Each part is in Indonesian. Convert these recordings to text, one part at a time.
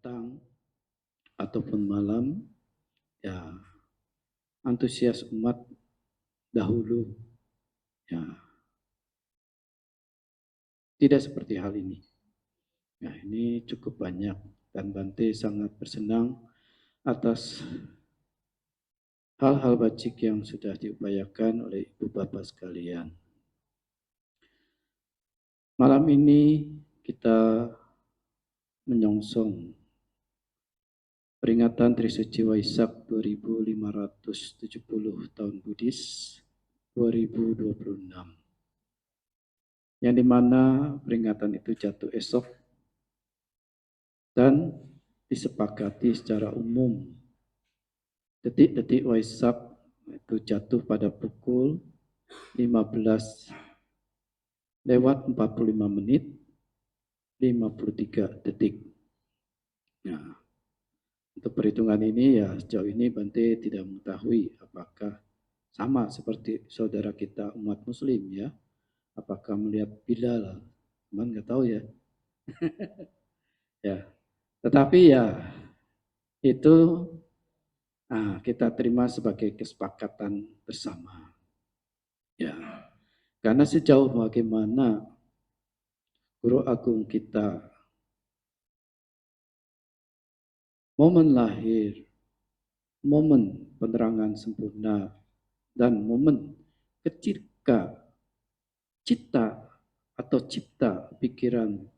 petang ataupun malam, ya antusias umat dahulu ya tidak seperti hal ini. Nah, ini cukup banyak dan Bante sangat bersenang atas hal-hal bacik yang sudah diupayakan oleh Ibu Bapak sekalian. Malam ini kita menyongsong peringatan Trisuci Waisak 2570 tahun Buddhis 2026. Yang dimana peringatan itu jatuh esok dan disepakati secara umum. Detik-detik Waisak itu jatuh pada pukul 15:45:53. Nah, untuk perhitungan ini ya sejauh ini Bante tidak mengetahui apakah sama seperti saudara kita umat muslim ya. Apakah melihat Bilal? Cuman nggak tahu ya. Ya. Tetapi ya itu kita terima sebagai kesepakatan bersama. Ya. Karena sejauh bagaimana Guru Agung kita momen lahir, momen penerangan sempurna, dan momen ketika cita atau cipta pikiran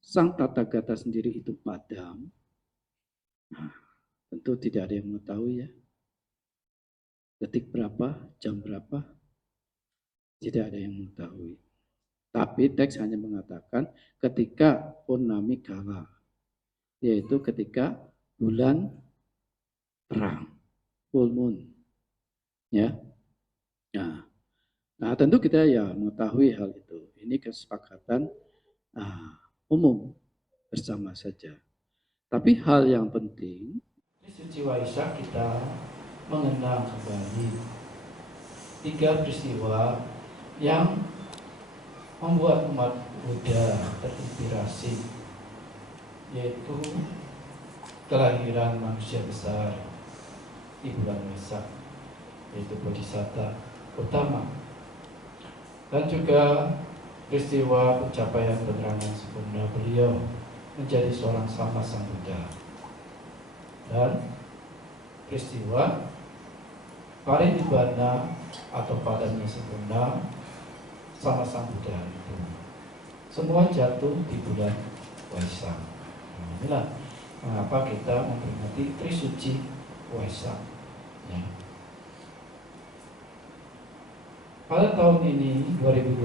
sang Tathagata sendiri itu padam, tentu tidak ada yang mengetahui ya. Detik berapa, jam berapa, tidak ada yang mengetahui. Tapi teks hanya mengatakan ketika purnami kala, yaitu ketika bulan terang, full moon. Ya. Nah, tentu kita ya mengetahui hal itu. Ini kesepakatan umum bersama saja. Tapi hal yang penting, Trisuci Waisak kita mengenang kembali 3 peristiwa yang membuat umat Buddha terinspirasi, yaitu kelahiran manusia besar di bulan Waisak, yaitu Bodhisatta Utama, dan juga peristiwa pencapaian penerangan sempurna beliau menjadi seorang Sama Sang Buddha, dan peristiwa parinibbana atau padamnya sempurna Sama Sang Buddha itu semua jatuh di bulan Waisak. Nah, inilah mengapa kita memperingati Trisuci Waisak. Ya. Pada tahun ini 2026,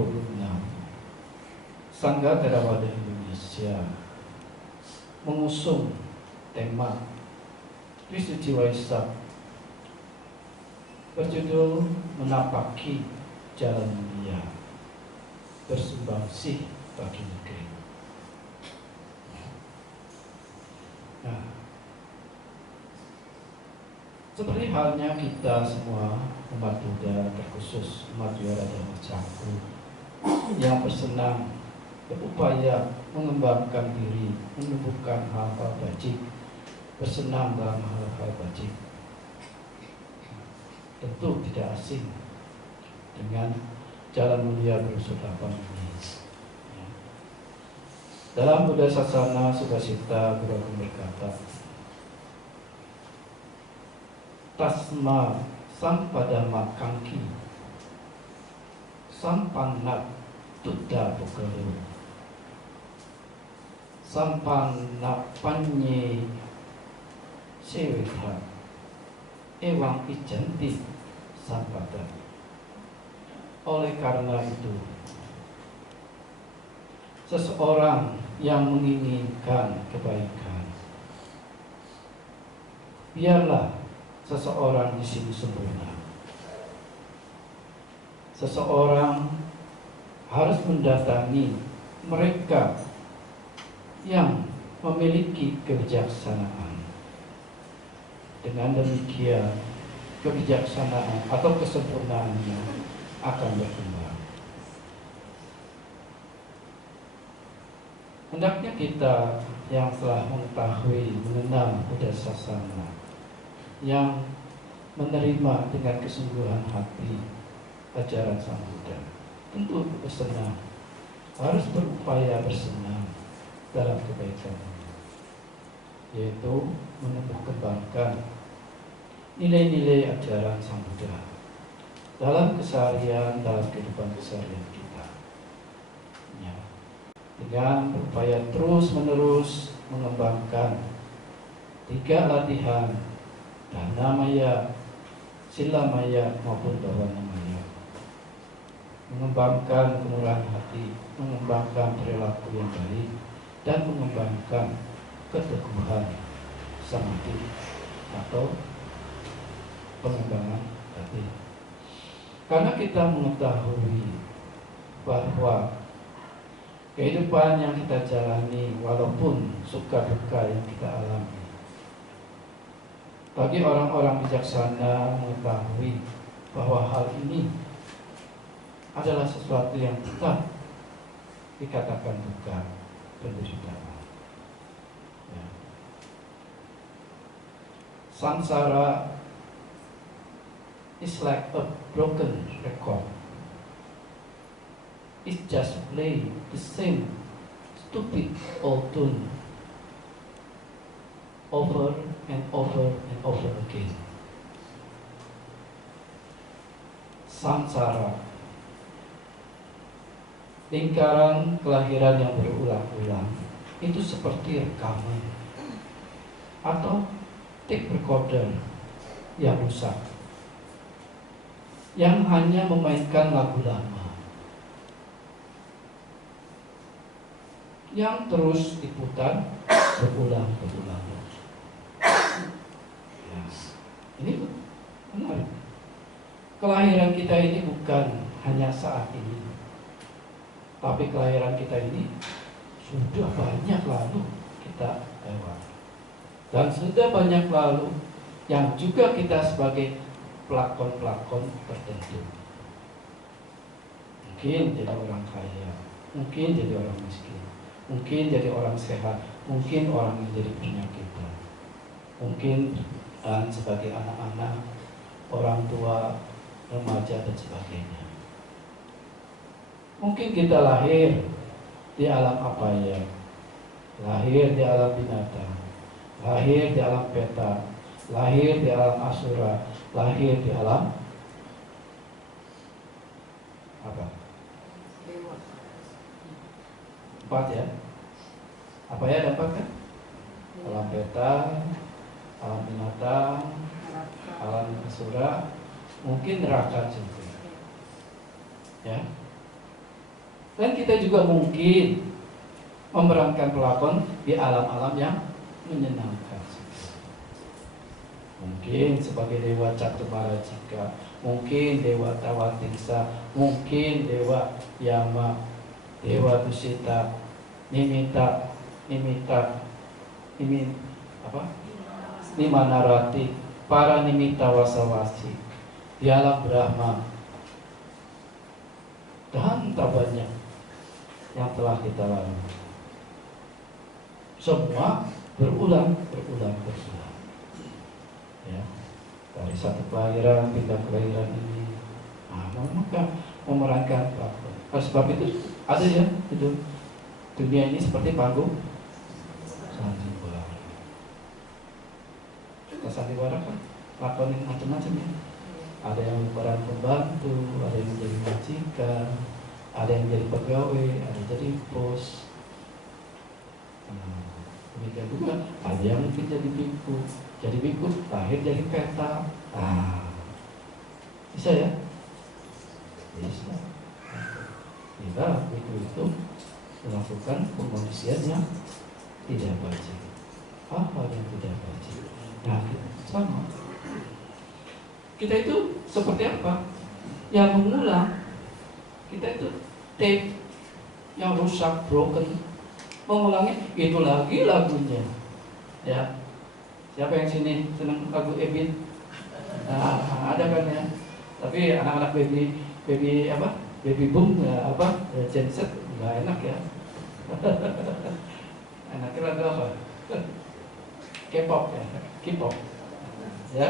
Sangga Theravada Indonesia mengusung tema Trisuci Waisak berjudul Menapaki Jalan Mulia, Bersumbangsih bagi negeri. Nah, seperti halnya kita semua umat Buddha, terkhusus umat Wira Dhamma Cakra yang bersenang berupaya mengembangkan diri, menumbuhkan hal-hal bajik, bersenang dalam hal-hal bajik, tentu tidak asing dengan jalan mulia berusul 8 ini. Dalam Buddha Sasana Sukasita, Guru Agung berkata, Tasma sampadama kangki sampanat tuddha pukelu sampanat panye sewekha ewang ijanti sampada. Oleh karena itu, seseorang yang menginginkan kebaikan, biarlah seseorang di sini sempurna. Seseorang harus mendatangi mereka yang memiliki kebijaksanaan. Dengan demikian, kebijaksanaan atau kesempurnaannya akan berkembang. Hendaknya kita yang telah mengetahui, mengenal Buddha Sasana, yang menerima dengan kesungguhan hati ajaran Sang Buddha, tentu bersenang, harus berupaya bersenang dalam kebaikan ini, yaitu menumbuh kembangkan nilai-nilai ajaran Sang Buddha dalam keseharian, dalam kehidupan keseharian kita, ya. Dengan berupaya terus-menerus mengembangkan 3 latihan Dana Maya, Sila Maya maupun Bawana Maya, mengembangkan kemurahan hati, mengembangkan perilaku yang baik, dan mengembangkan keteguhan samadhi atau pengembangan hati. Karena kita mengetahui bahwa kehidupan yang kita jalani, walaupun suka duka yang kita alami, bagi orang-orang bijaksana mengetahui bahwa hal ini adalah sesuatu yang tetap dikatakan duka, penderitaan. Ya. Samsara is like a broken record. It just play the same stupid old tune over and over and over again. Samsara, lingkaran kelahiran yang berulang-ulang, itu seperti rekaman atau tape recorder yang rusak, yang hanya memainkan lagu lama, yang terus diputar berulang-ulang. Ya, ini benar. Kelahiran kita ini bukan hanya saat ini, tapi kelahiran kita ini sudah banyak lalu kita lewat, dan sudah banyak lalu yang juga kita sebagai pelakon-pelakon tertentu. Mungkin jadi orang kaya, mungkin jadi orang miskin, mungkin jadi orang sehat, mungkin orang yang jadi penyakitan, mungkin dan sebagai anak-anak, orang tua, remaja dan sebagainya. Mungkin kita lahir di alam apa ya, lahir di alam binatang, lahir di alam peta, lahir di alam asura, lahir di alam apa? 4 ya. Apa ya, ada 4 kan? Alam peta, alam binatang, alam asura, mungkin neraka juga. Ya. Dan kita juga mungkin memerankan pelakon di alam-alam yang menyenangkan. Mungkin sebagai dewa Catumarajika, mungkin dewa Tawatingsa, mungkin dewa Yama, dewa Dusita, Nimanarati, para nimita wasawasi di alam Brahma, dan tak banyak yang telah kita lalui. Semua berulang. Ya, dari satu kelahiran pindah kelahiran ini, maka memerankan pelakon. Sebab itu ada ya, itu dunia ini seperti panggung sandiwara. Kita sandiwara kan lakonin macam-macam ya. Ada yang peran pembantu, ada yang jadi majikan, ada yang jadi pegawai, ada yang jadi bos. Demikian juga ada yang mungkin jadi biku, lahir jadi peta. Bisa ya? Bisa. Bila biku itu melakukan pemanusiaan yang tidak wajib, hal-hal yang tidak wajib. Nah, sama. Kita itu seperti apa? Yang mengulang. Kita itu tape yang rusak, broken, mengulangi itu lagi lagunya. Ya, siapa yang sini senang lagu Ebit? Ada kan ya. Tapi anak-anak baby boom, Gen Z nggak enak ya. Anaknya lagu apa? K-pop ya, K-pop. Ya,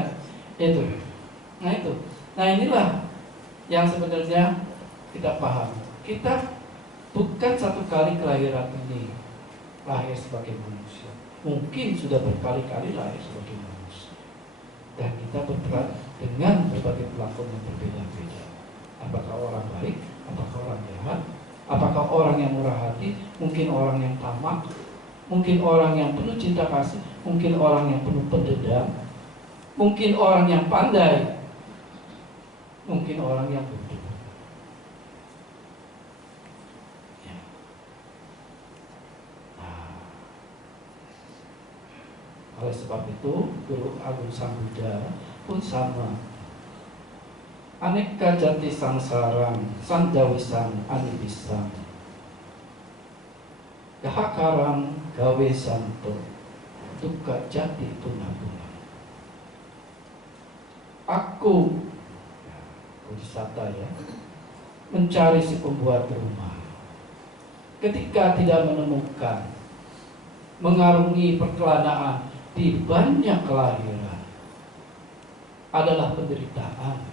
itu. Nah inilah yang sebenarnya kita paham. Kita bukan satu kali kelahiran ini lahir sebagai manusia. Mungkin sudah berkali-kali lahir sebagai manusia. Dan kita berperan dengan berbagai pelakon yang berbeda-beda. Apakah orang baik, apakah orang jahat, apakah orang yang murah hati, mungkin orang yang tamak, mungkin orang yang penuh cinta kasih, mungkin orang yang penuh pendendam, mungkin orang yang pandai, mungkin orang yang bodoh. Ya. Nah, oleh sebab itu, Guru Agung Sang Buddha pun sama. Aneka jati sangsarang, sandawisang anibisang, gahakarang gawe santo, duka jati punah-punah. Aku wisata ya, mencari si pembuat rumah. Ketika tidak menemukan, mengarungi perkelanaan di banyak kelahiran adalah penderitaan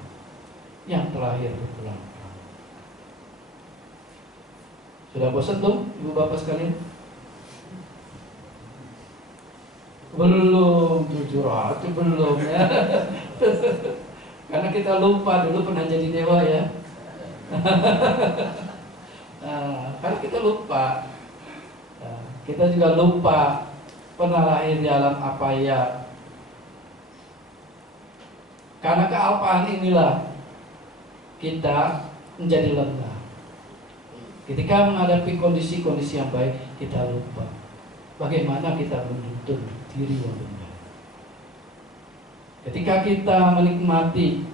yang terakhir berpulang-pulang. Sudah bosan belum, ibu bapak sekalian? Belum, jujur aja belum ya. Karena kita lupa dulu pernah jadi dewa ya. Nah, karena kita lupa. Nah, kita juga lupa pernah lahir di alam apa ya. Karena kealpaan inilah kita menjadi lengah. Ketika menghadapi kondisi-kondisi yang baik, kita lupa bagaimana kita menuntut diri yang benar. Ketika kita menikmati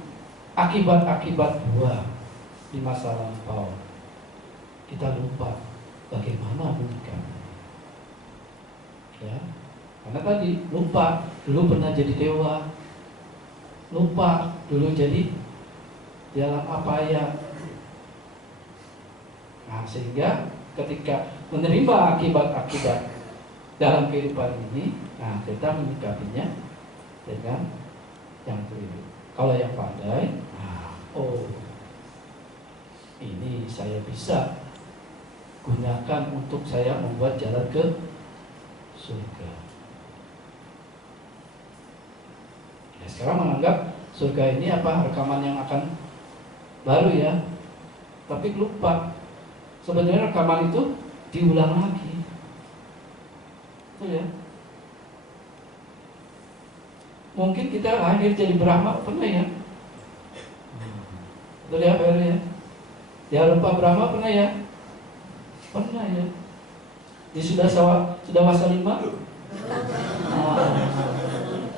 akibat-akibat buah di masa lampau, kita lupa bagaimana menikmati. Ya, karena tadi lupa dulu pernah jadi dewa, lupa dulu jadi dalam apa ya. Nah, sehingga ketika menerima akibat-akibat dalam kehidupan ini, nah kita menyikapinya dengan yang keliru. Kalau yang pandai, nah, oh ini saya bisa gunakan untuk saya membuat jalan ke surga. Nah, sekarang menganggap surga ini apa rekaman yang akan baru ya, tapi lupa sebenarnya rekaman itu diulang lagi. Betul ya? Mungkin kita lahir jadi Brahma, pernah ya? Betul ya, Pak ya? Jangan lupa Brahma, pernah ya? Pernah ya? Di sudah wasa 5?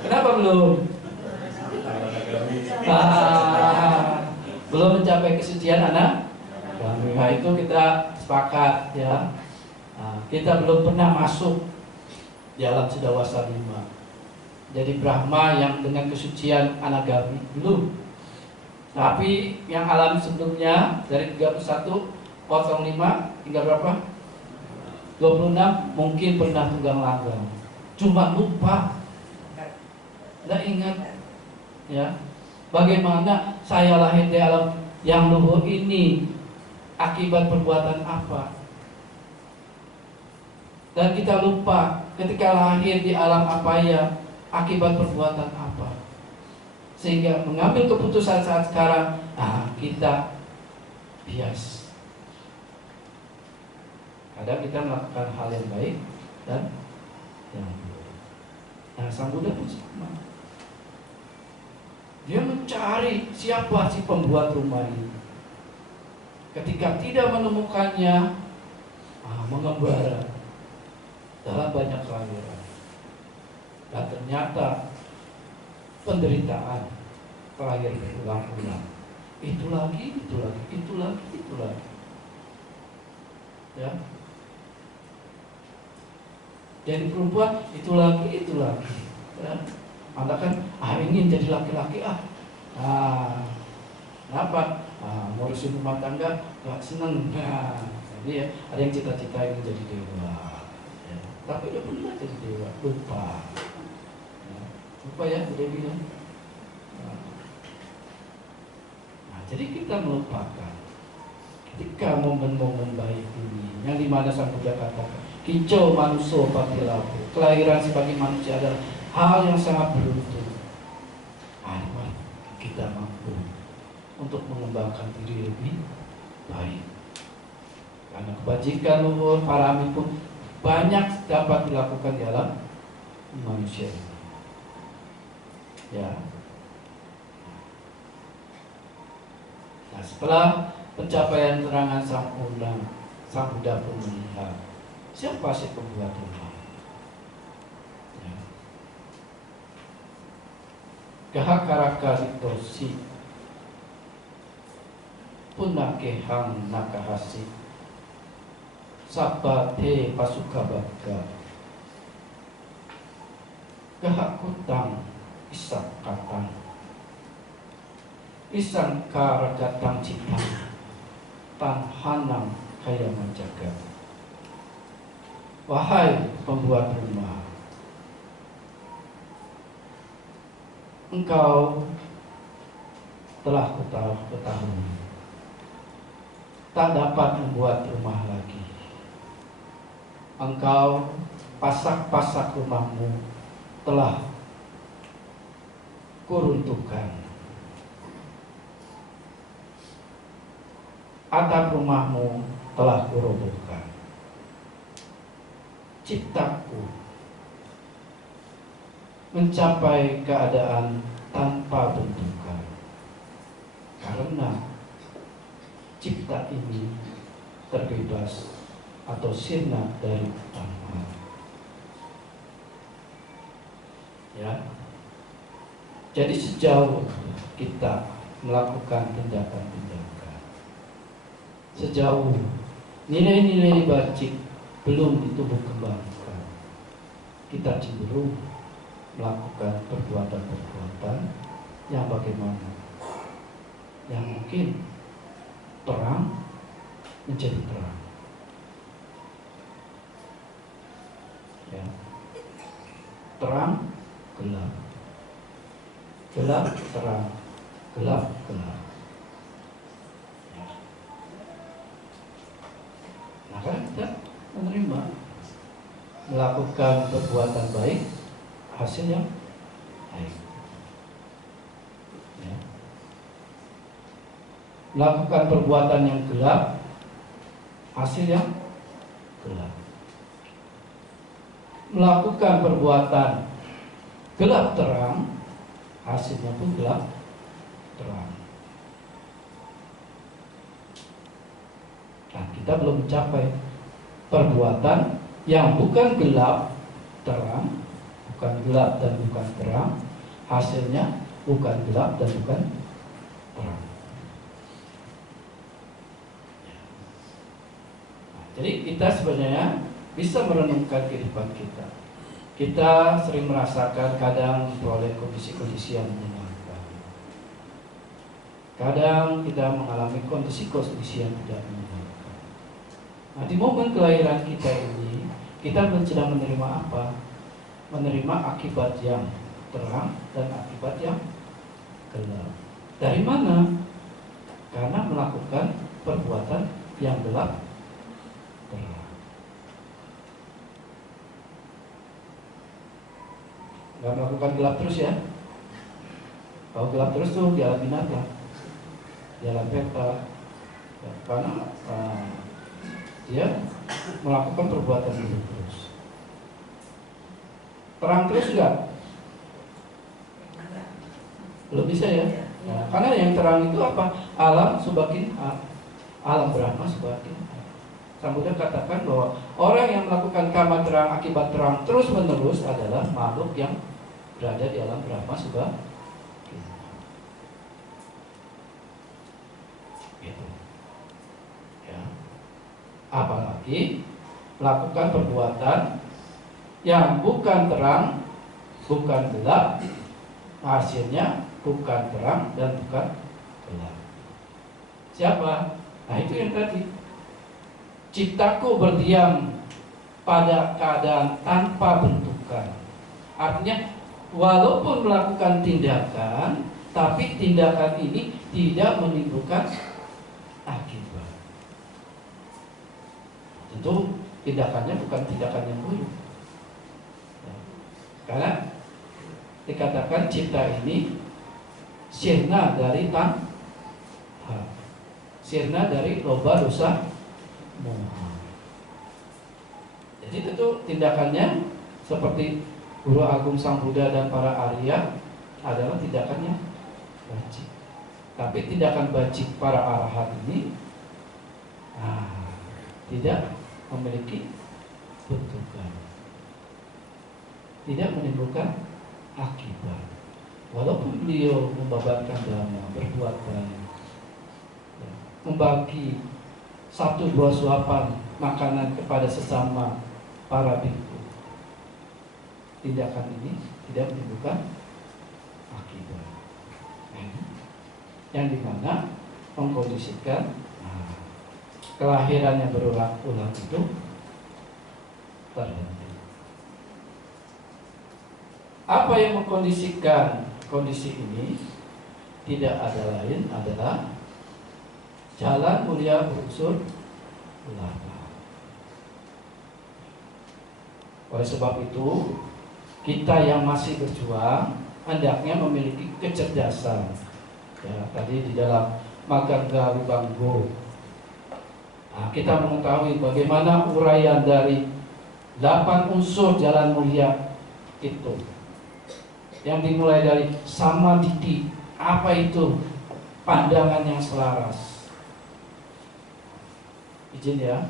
Kenapa belum? Belum mencapai kesucian anak. Nah, itu kita sepakat ya. Nah, kita belum pernah masuk di alam Sudawasa 5. Jadi Brahma yang dengan kesucian anagami belum. Tapi yang alam sebelumnya dari 31:05 hingga berapa? 26 mungkin pernah tunggang langgang. Cuma lupa. Tidak ingat ya. Bagaimana saya lahir di alam yang luhur ini akibat perbuatan apa? Dan kita lupa ketika lahir di alam apa ya akibat perbuatan apa. Sehingga mengambil keputusan saat sekarang, kita bias. Kadang kita melakukan hal yang baik dan yang buruk. Nah, Sang Buddha pun sama. Dia mencari siapa si pembuat rumah ini. Ketika tidak menemukannya, mengembara dalam banyak kelahiran. Dan ternyata penderitaan terakhir berulang-ulang. Itu lagi. Ya. Jadi perempuan itu lagi. Ya. Anda kan ingin jadi laki-laki kenapa? Ngurusin rumah tangga gak seneng. Jadi ya, ada yang cita-cita ingin jadi dewa, ya. Tapi udah pernah jadi dewa, lupa. Ya. Lupa ya, udah bilang. Nah, jadi kita melupakan ketika momen-momen baik ini, yang dimana Sang Buddha katakan, kicau manusia patilaku, kelahiran sebagai manusia adalah hal yang sangat beruntung. Mari kita mampu untuk mengembangkan diri lebih baik. Karena kebajikan luhur para ami pun banyak dapat dilakukan di alam manusia ini. Ya. Nah, setelah pencapaian terangan Sang Buddha pun melihat siapa si pembuat rumah. Ya. Gahakaraka ditosi punakehang nakahasi sabate pasukabagga gahakutang isakatan isangkaragatang cipang tanhanang kaya menjaga. Wahai pembuat rumah, engkau telah ketahui tak dapat membuat rumah lagi. Engkau pasak-pasak rumahmu telah kuruntuhkan. Atap rumahmu telah kurobohkan. Ciptaku mencapai keadaan tanpa bentukan, karena cipta ini terbebas atau sirna dari tanah. Ya. Jadi sejauh kita melakukan tindakan-tindakan, sejauh nilai-nilai bacik belum ditumbuh kembangkan, kita cenderung melakukan perbuatan-perbuatan yang bagaimana, yang mungkin terang menjadi terang. Ya. Terang, gelap. Gelap, terang. Gelap, gelap. Ya. Nah, kan kita menerima melakukan perbuatan baik, hasilnya baik. Ya. Melakukan perbuatan yang gelap, hasilnya gelap. Melakukan perbuatan gelap terang, hasilnya pun gelap terang. Nah, kita belum mencapai perbuatan yang bukan gelap terang, bukan gelap dan bukan terang, hasilnya bukan gelap dan bukan terang. Nah, jadi kita sebenarnya bisa merenungkan kehidupan kita. Kita sering merasakan kadang memperoleh kondisi-kondisi yang menyenangkan. Kadang kita mengalami kondisi-kondisi yang tidak menyenangkan. Nah, di momen kelahiran kita ini, kita sedang menerima apa? Menerima akibat yang terang dan akibat yang gelap. Dari mana? Karena melakukan perbuatan yang gelap terang. Gak melakukan gelap terus ya. Kalau gelap terus tuh jalan binatang, jalan peta ya, karena dia melakukan perbuatan itu terus. Terang terus enggak? Belum bisa ya. Nah, karena yang terang itu apa? Alam subakin alam Brahma subakin. Sang Buddha katakan bahwa orang yang melakukan karma terang akibat terang terus menerus adalah makhluk yang berada di alam Brahma subakin. Gitu. Ya. Apalagi melakukan perbuatan yang bukan terang, bukan gelap, hasilnya bukan terang dan bukan gelap. Siapa? Nah, itu yang tadi. Ciptaku berdiam pada keadaan tanpa bentukan. Artinya walaupun melakukan tindakan, tapi tindakan ini tidak menimbulkan akibat. Tentu tindakannya bukan tindakan yang buruk. Karena dikatakan cipta ini sirna dari sirna dari loba dosa moha. Jadi tentu tindakannya seperti Guru Agung Sang Buddha dan para Arya adalah tindakannya wajib. Tapi tindakan wajib para arahat ini tidak memiliki bentukan, tidak menimbulkan akibat. Walaupun beliau membabarkan dhamma, berbuat baik, membagi 1-2 suapan makanan kepada sesama para bhikkhu, tindakan ini tidak menimbulkan akibat. Yang dimana mengkondisikan kelahiran yang berulang-ulang itu terhenti. Apa yang mengkondisikan kondisi ini? Tidak ada lain adalah jalan mulia berunsur 8. Oleh sebab itu, kita yang masih berjuang hendaknya memiliki kecerdasan. Ya, tadi di dalam Magangga Wibanggo, kita mengetahui bagaimana uraian dari 8 unsur jalan mulia itu, yang dimulai dari samadhi. Apa itu? Pandangan yang selaras. Izin ya,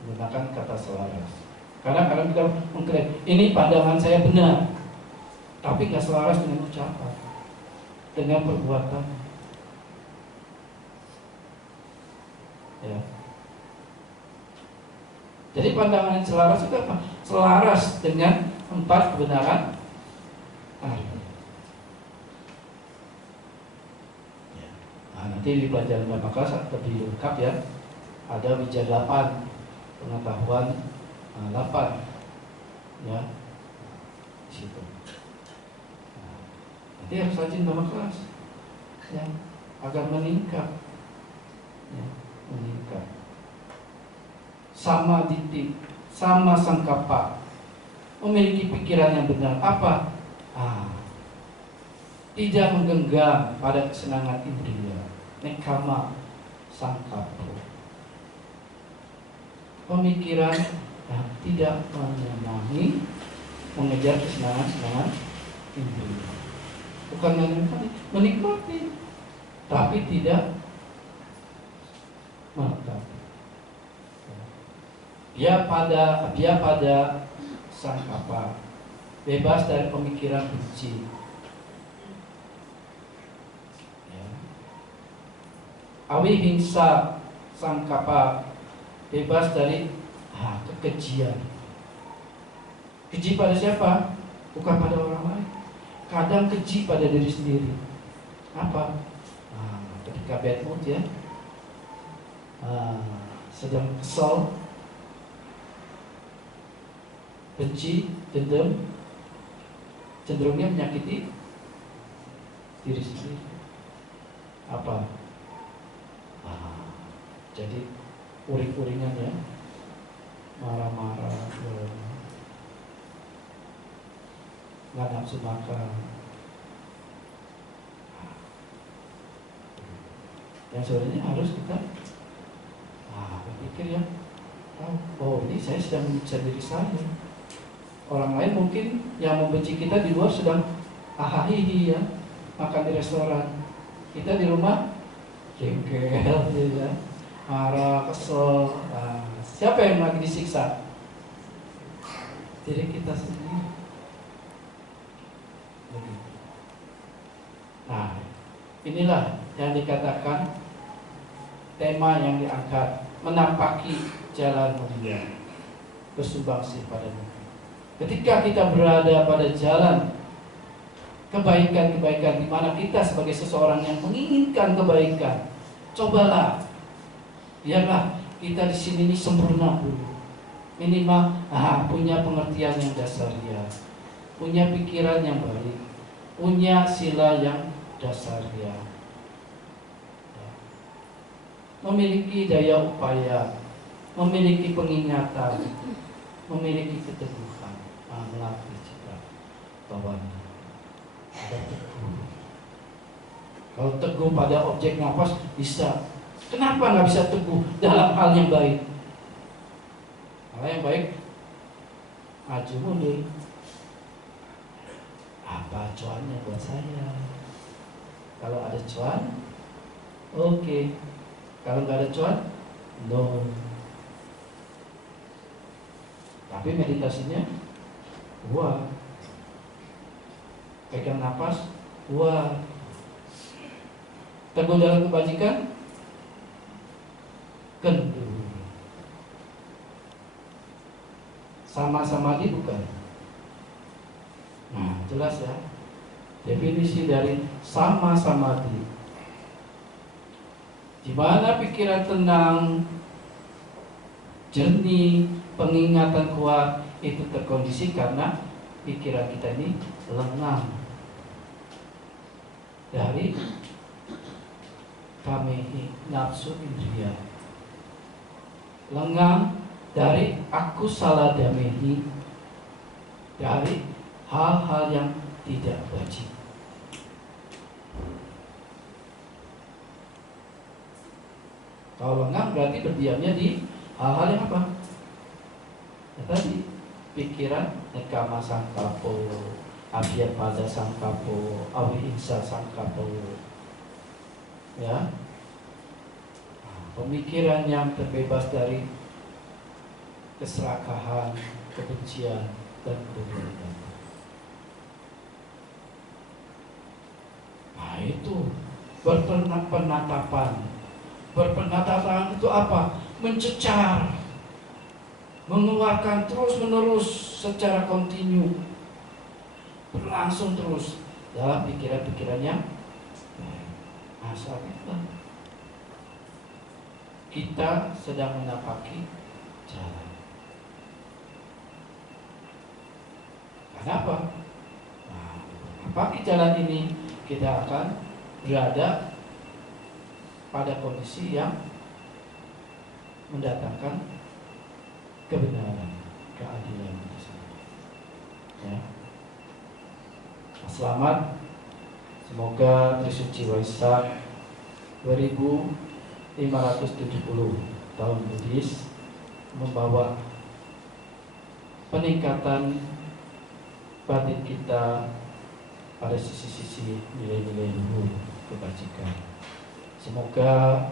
menggunakan kata selaras. Karena kita mengklaim ini pandangan saya benar, tapi nggak selaras dengan ucapan, dengan perbuatan. Ya. Jadi pandangan yang selaras itu apa? Selaras dengan 4 kebenaran arti. Ya. Nanti di pelajaran maka lebih lengkap ya. Ada bija 8, pengetahuan 8, ya, di situ. Nanti harus rajin nama kelas, ya, agar meningkat, ya, meningkat. Sama didik, sama sangkapa, memiliki pikiran yang benar. Apa? Tidak menggenggam pada kesenangan indria, nekama sangkapa. Pemikiran tidak menyenangi, mengejar kesenangan-kesenangan indria. Bukan menikmati, tapi tidak melengkapi. Dia pada sangkapa, bebas dari pemikiran benci. Ya. Awi hingsa sangkapa, bebas dari kekejian. Keji pada siapa? Bukan pada orang lain. Kadang keji pada diri sendiri. Apa? Ketika bad mood ya, sedang kesal, benci, dendam, cenderungnya menyakiti diri sendiri. Apa? Jadi uring-uringan ya, marah-marah, nggak nafsu makan. Yang sebenarnya harus kita berpikir ya, oh ini saya sedang menyiksa diri saya. Orang lain mungkin yang membenci kita di luar sedang ahahihi ya, makan di restoran. Kita di rumah jengkel ya, marah, kesel. Siapa yang lagi disiksa? Diri kita sendiri. Nah, inilah yang dikatakan tema yang diangkat, menampaki jalan mulia, bersumbangsi pada negeri. Ketika kita berada pada jalan kebaikan-kebaikan, di mana kita sebagai seseorang yang menginginkan kebaikan, cobalah, biarlah kita di sini ini sempurna dulu. Minimal punya pengertian yang dasariah, punya pikiran yang baik, punya sila yang dasariah, memiliki daya upaya, memiliki pengingatan, memiliki keteguhan, melatih cita bawahnya ada teguh. Kalau teguh pada objek nafas bisa, kenapa nggak bisa teguh dalam hal yang baik? Hal yang baik maju mundur. Apa cuannya buat saya? Kalau ada cuan, oke. Kalau nggak ada cuan, no. Tapi meditasinya, wah. Pegang nafas, wah. Teguh dalam kebajikan, kendur. Sama-sama bukan? Nah, jelas ya. Definisi dari sama-sama di mana pikiran tenang, jernih, pengingatan kuat itu terkondisi karena pikiran kita ini lengang dari kamehi, nafsu indriya, lengang dari aku salah damehi, dari hal-hal yang tidak wajib. Kalau lengang berarti berdiamnya di hal-hal yang apa? Ya, tadi pikiran nekama sangkapo, abhyapada sangkapo, awihimsa sangkapo, ya, pemikiran yang terbebas dari keserakahan, kebencian, dan kebencian. Nah itu berpenatapan. Berpenatapan itu apa? Mencecar, mengeluarkan terus menerus secara kontinu, berlangsung terus dalam pikiran-pikirannya. Nah, saat itu kita sedang menapaki jalan. Kenapa? Nah, menapaki jalan ini kita akan berada pada kondisi yang mendatangkan kebenaran, keadilan di sana. Ya. Selamat, semoga Trisuci Waisak 2570 tahun Buddhis membawa peningkatan batin kita pada sisi-sisi nilai-nilai luhur kebajikan. Semoga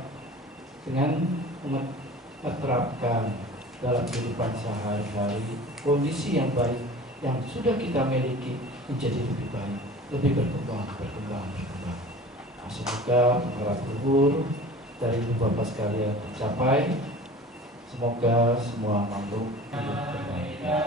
dengan menerapkan dalam kehidupan sehari-hari kondisi yang baik yang sudah kita miliki menjadi lebih baik, lebih berkembang. Nah, semoga pengharap luhur dari ibu bapak sekalian tercapai. Semoga semua makhluk hidup berbahagia.